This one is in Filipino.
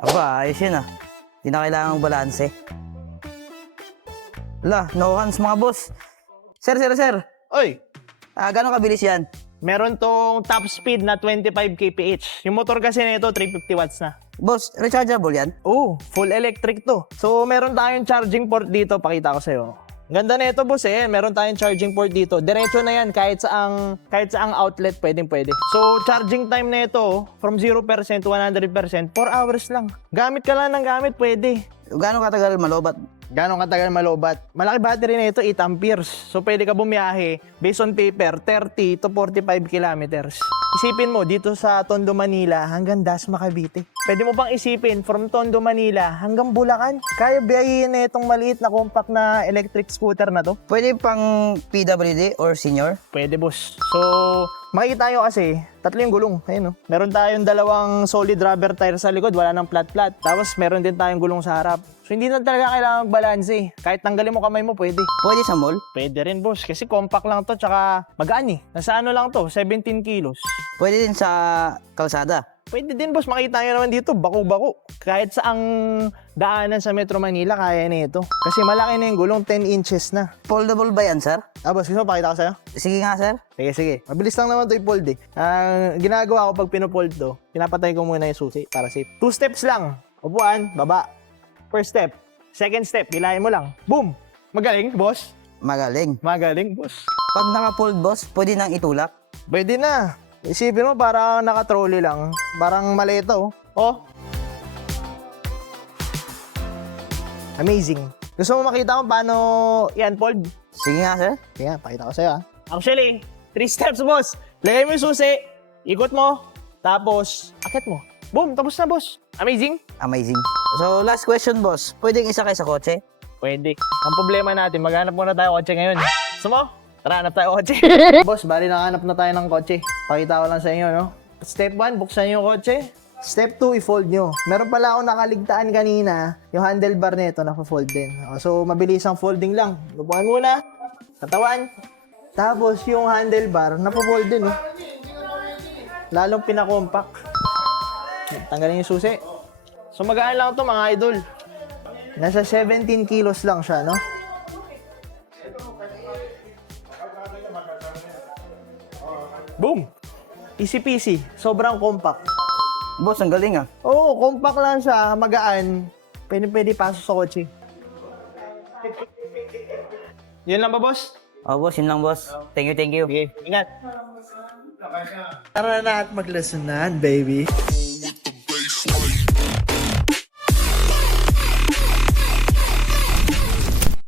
Aba, ayos yun ah. Di na kailangang balanse. Wala, no hands mga boss. Sir. Oy, Gano'ng kabilis yan? meron tong top speed na 25 kph. Yung motor kasi nito 350 watts na. Boss, rechargeable yan? Oh, full electric to. So, meron tayong charging port dito. Pakita ko sa'yo. Ganda na ito, boss eh. Meron tayong charging port dito. Diretso na yan. Kahit saang outlet, pwede. So, charging time na ito, from 0% to 100%, 4 hours lang. Gamit ka lang ng gamit, pwede. Gano'ng katagal malobat? Gano'ng katagal malobat? Malaki battery na ito, 8 amperes. So, pwede ka bumiyahe, based on paper, 30 to 45 kilometers. Isipin mo, dito sa Tondo, Manila, hanggang Dasma, Cavite. Pwede mo pang isipin, from Tondo, Manila, hanggang Bulacan. Kaya biyahin na itong maliit na compact na electric scooter na to. Pwede pang PWD or senior? Pwede, boss. So, makikita nyo kasi, tatlo yung gulong. Ayun, no? Meron tayong dalawang solid rubber tire sa likod, wala nang flat-flat. Tapos, meron din tayong gulong sa harap. So, hindi na talaga kailangan magbalanse. Kahit tanggalin mo kamay mo, pwede. Pwede sa mall? Pwede rin, boss. Kasi compact lang to, tsaka magaan eh. Nasa ano lang to, 17 kilos. Pwede din sa kalsada? Pwede din, boss. Makita nyo naman dito, bako-bako. Kahit saang daanan sa Metro Manila, kaya na ito. Kasi malaki na yung gulong, 10 inches na. Foldable ba yan, sir? Boss, gusto mo pakita ko sa'yo? Sige nga, sir. Sige. Mabilis lang naman to i-fold eh. Ang ginagawa ko pag pinofold to, pinapatay ko muna yung susi para safe. 2 steps lang. Upuan, baba. First step. Second step, hilahin mo lang. Boom! Magaling, boss. Magaling. Magaling, boss. Pag naka-fold, boss, pwede nang itulak? Pwede na. Isipin mo, parang naka-trolley lang. Parang maleta, oh. Oh. Amazing. Gusto mo makita kung paano i-unfold? Sige nga, sir. Kaya, pakita ko sa'yo, ah. Actually, 3 steps, boss. Lagay mo yung susi, ikot mo, tapos, akit mo. Boom, tapos na, boss. Amazing? Amazing. So, last question, boss. Pwedeng isakay sa kotse? Pwede. Ang problema natin, maghanap muna tayo kotse ngayon. Gusto mo? Tara, hanap tayo kotse. Boss, bali nakahanap na tayo ng kotse. Pakita ko lang sa inyo, no? Step 1, buksan nyo yung kotse. Step 2, i-fold nyo. Meron pala akong nakaligtaan kanina, yung handlebar nito, naka-fold din. So, mabilis ang folding lang. Lupuan muna. Katawan. Tapos, yung handlebar, napa-fold din, no? Lalong pinakompact. Tanggalin yung susi. So, magaan lang ito, mga idol. Nasa 17 kilos lang siya, no? Boom! Easy peasy. Sobrang compact. Boss, ang galing ah. Oo, compact lang siya. Magaan. Pwede pasok sa kotse. Yun lang ba, boss? Boss, yun lang, boss. Thank you. Sige, ingat. Tara na at maglesonan, baby.